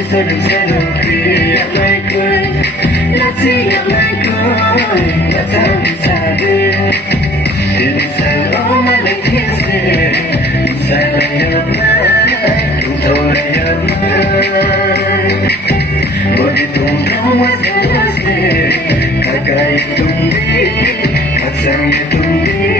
Isa'nın sen okuyamay koy Natiyamay koy Vatan sabi Sen olmalı gizli Sana yapmay Tutora yapmay Bagitong kawasan-wasan Kakay tumbi Katsang tumbi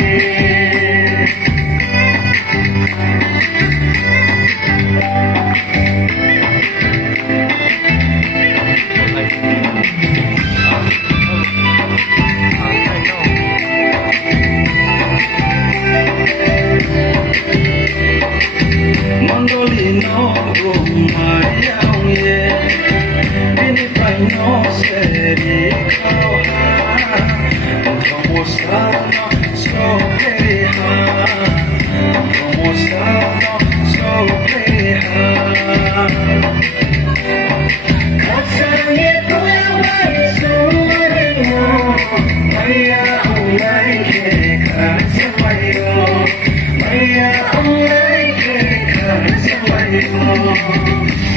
Mandolino umayang ye Binipay no seri kauha Kamusta no so periha Kamusta no so periha Katsangit ko yaway sumarin mo Maya ulay ke katsawayo Maya ulay ke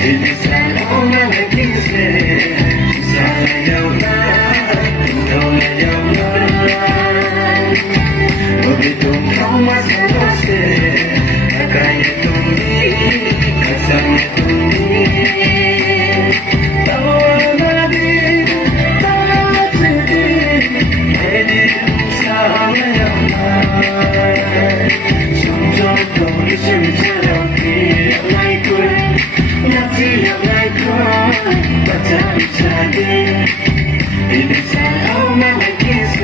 Ini selalu melekisi Saya yaudah Kau yaudah Begitu kau masih Kakaknya tumbi Kasarnya tumbi Tawa nadi Tawa sedih Jadi sama yaudah Sumber kau disini Ini saya melekisi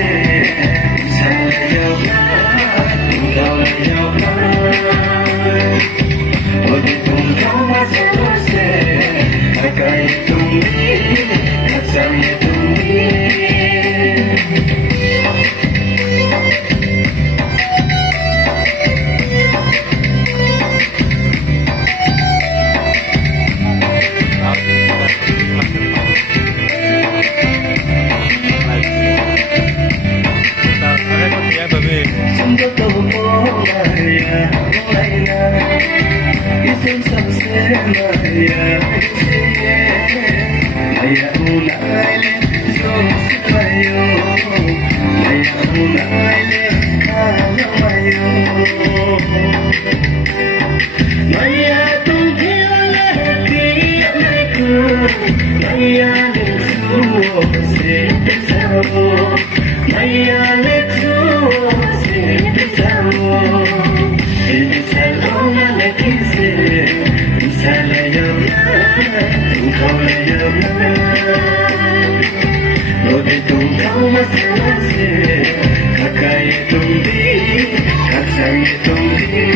Saya yaudah Kau yaudah Begitu kau masih Kakaknya tumbi Kasarnya tumbi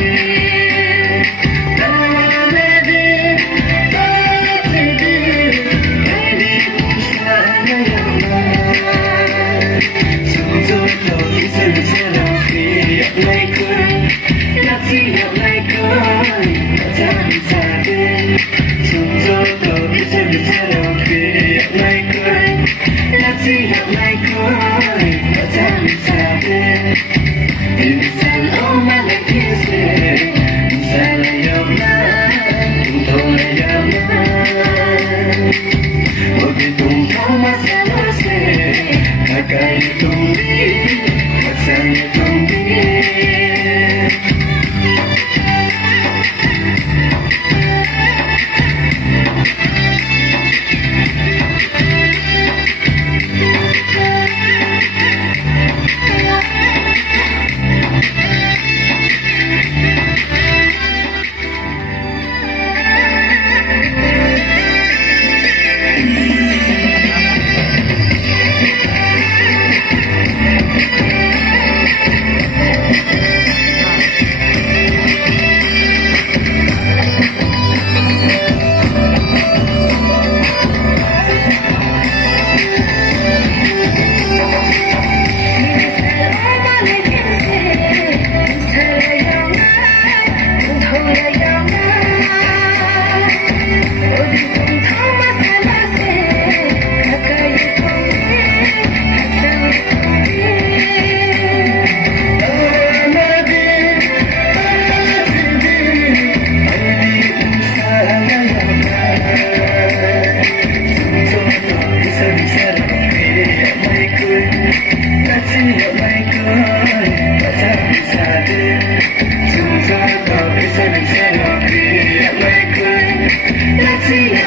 Begitu kau masih kakaknya tumbi Kasarnya tumbi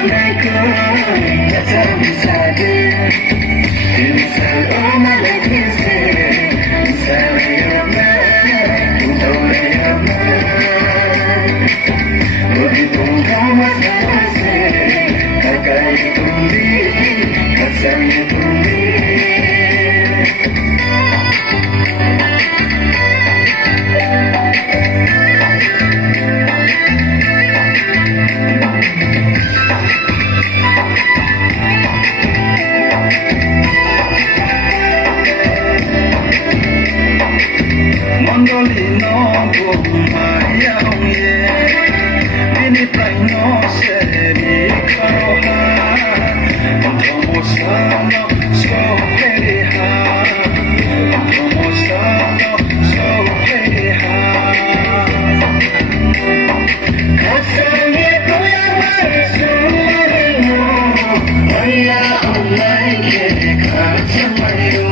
like that's how we started. Inside all my life is there. Inside your mind, inside your mind. Body don't come as I say. Kakai tundi, katsai tundi. Mandolino bumayang ye, binitay no seri karoha, tomo sano so periha, tomo sano so periha. Katsange koyamai sumarino, oya online ke katsamayo,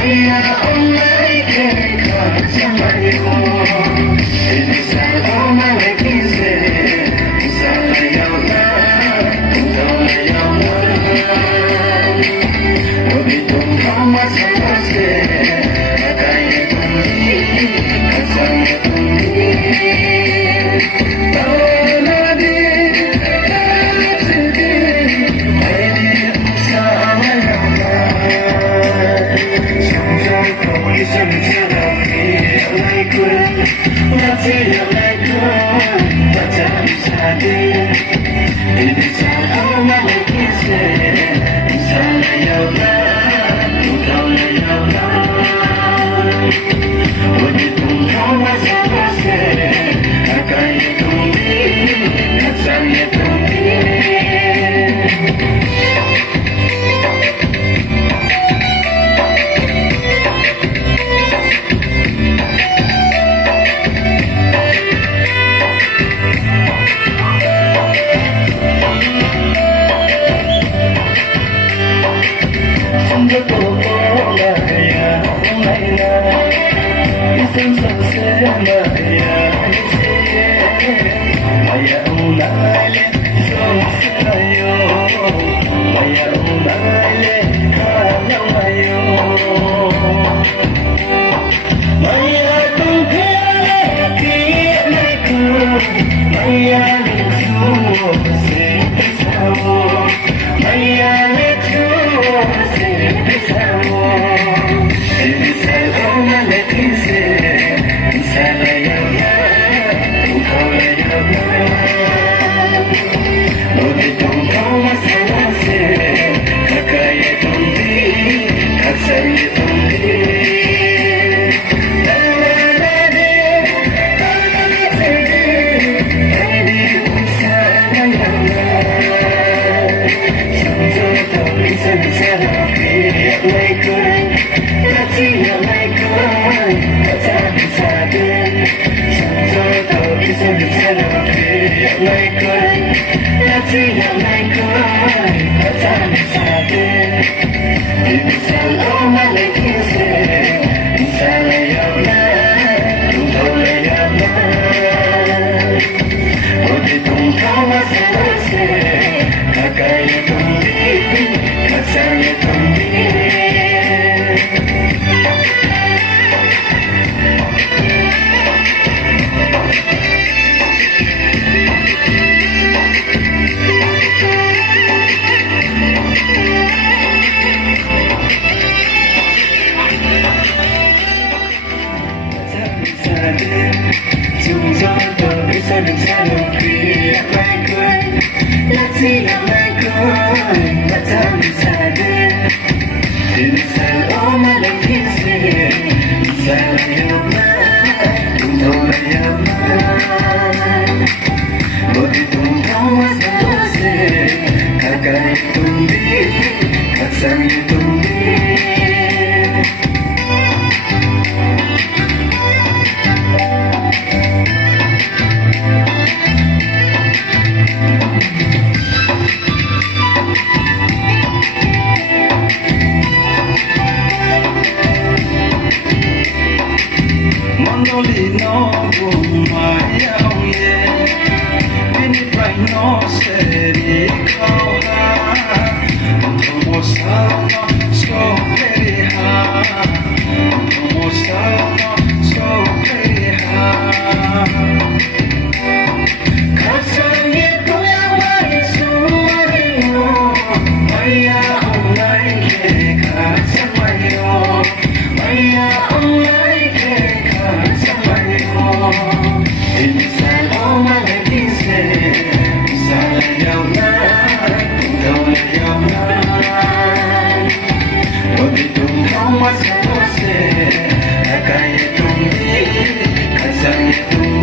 oya online ke katsamayo. Inside all my life is there, inside your mind, inside your mind. Body don't come as I say, kakai tundi, katsai tundi. no steady call como sama so very high como sama so very high 가상의 고향을 수많이요 마야 온라인에 가상마요 마야 온라인에 가상마요 인산 오만의 인생 인산을 날 동동을 날 어디 동동과 사곳에 가까이의 동리 가상의 동리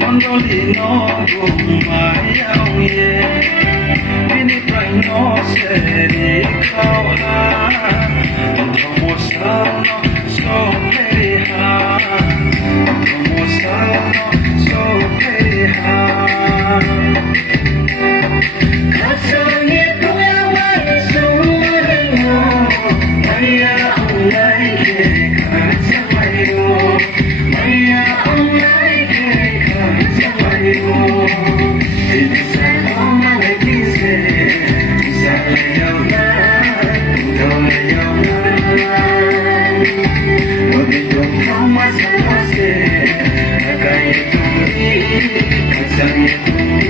Mondoli no gumaya ye Bini prai no seri kau ha Tomo sao no so peri ha Tomo sao no so peri ha Kasangye kuya wai sumaringo Maya ulai ke kasamayo Maya ulai ke kasamayo Ini salama lagi se Salayau na Udalayau na Wadi dong kau masa masa Akai tumi Kasangye tumi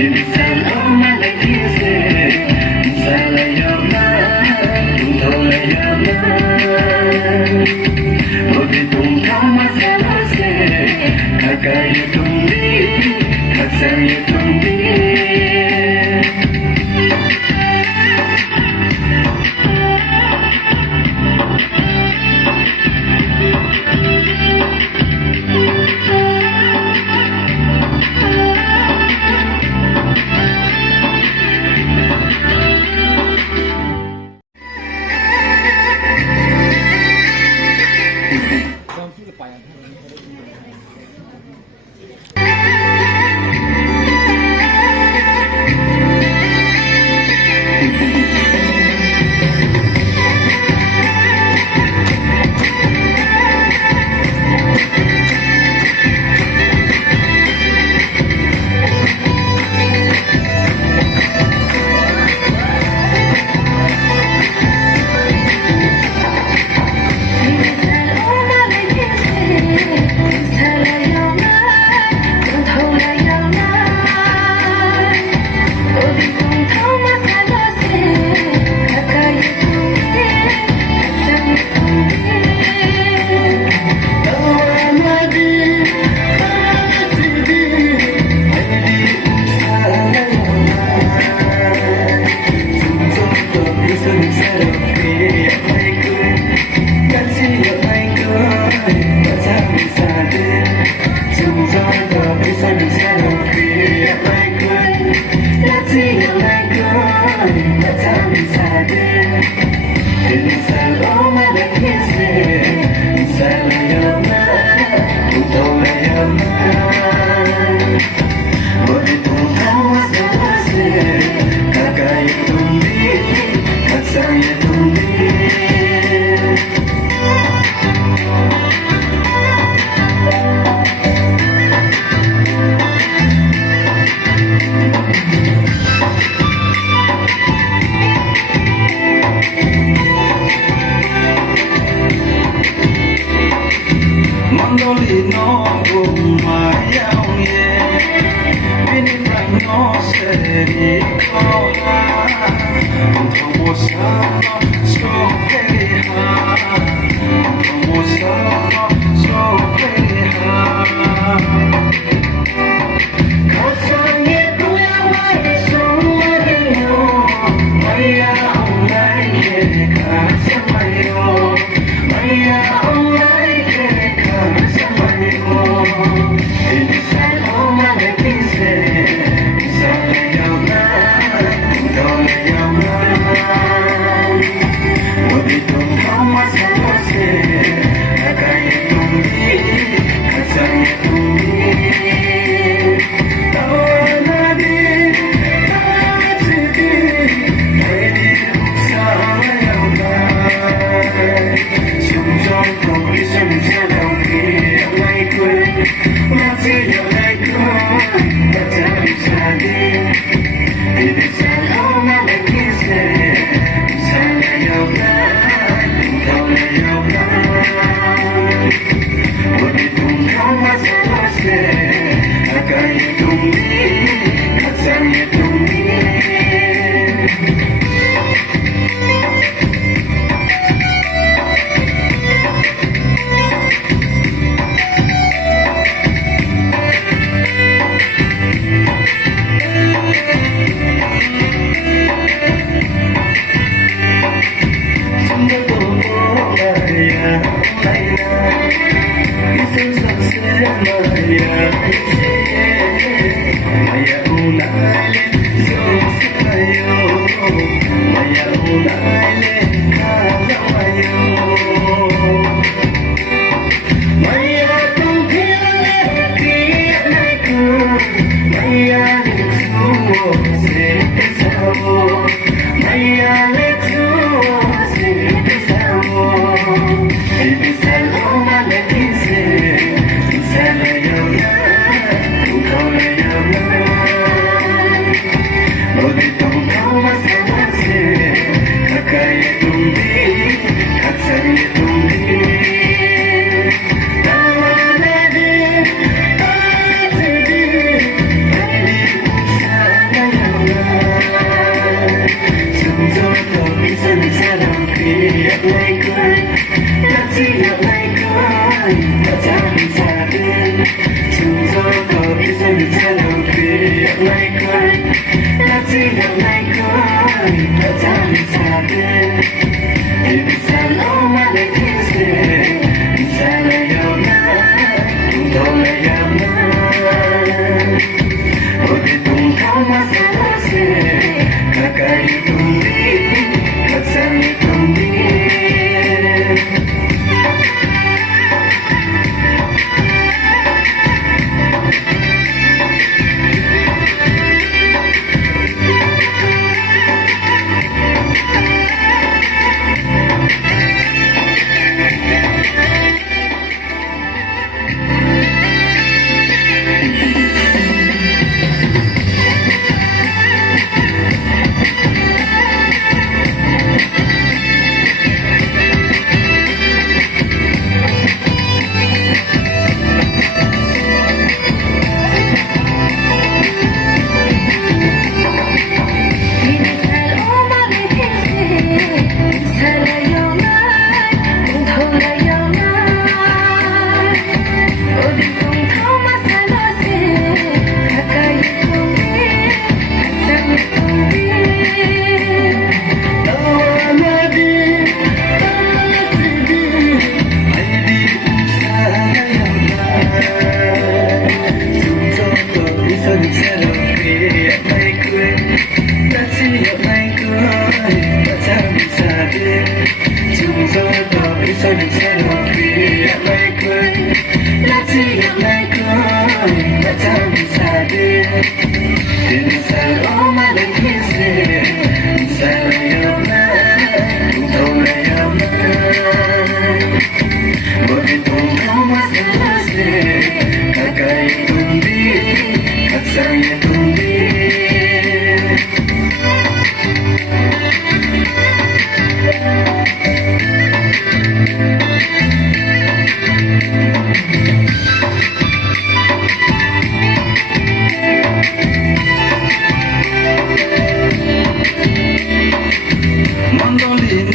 Ini salama lagi se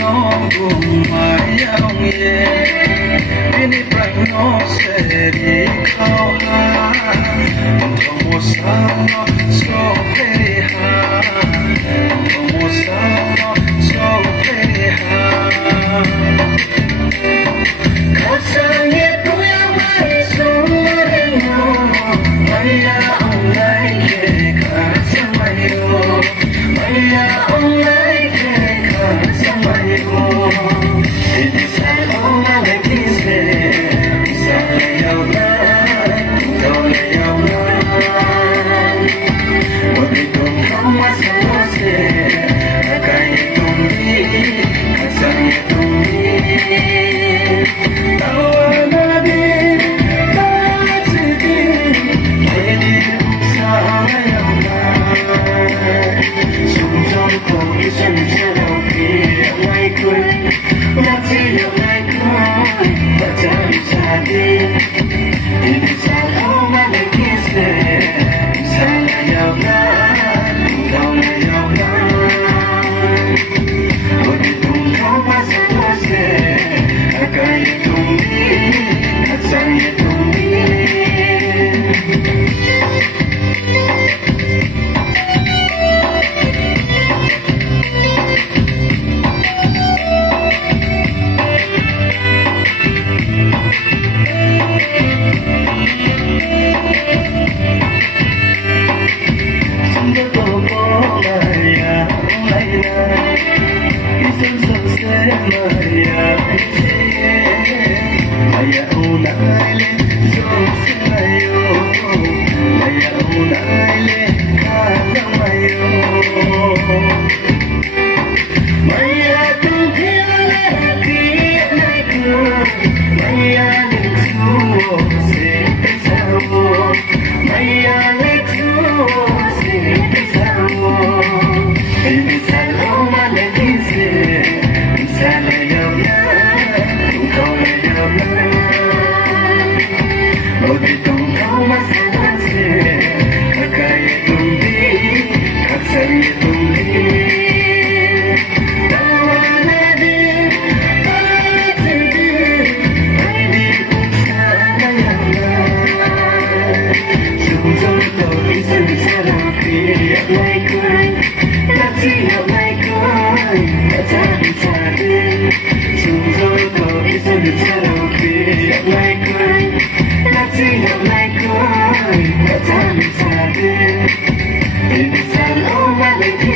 no gumayang ye Bini pray no seri kao ha Tomo sama so peri ha Tomo sama so peri ha Kasangye tuya mai suri no Maya online ke kasamayo Maya online ke kasamayo Ini saya oleh kise Saya yaula Tole yaula Begitu kau masih masih Akai tumbi Kasangye tumbi Ini salah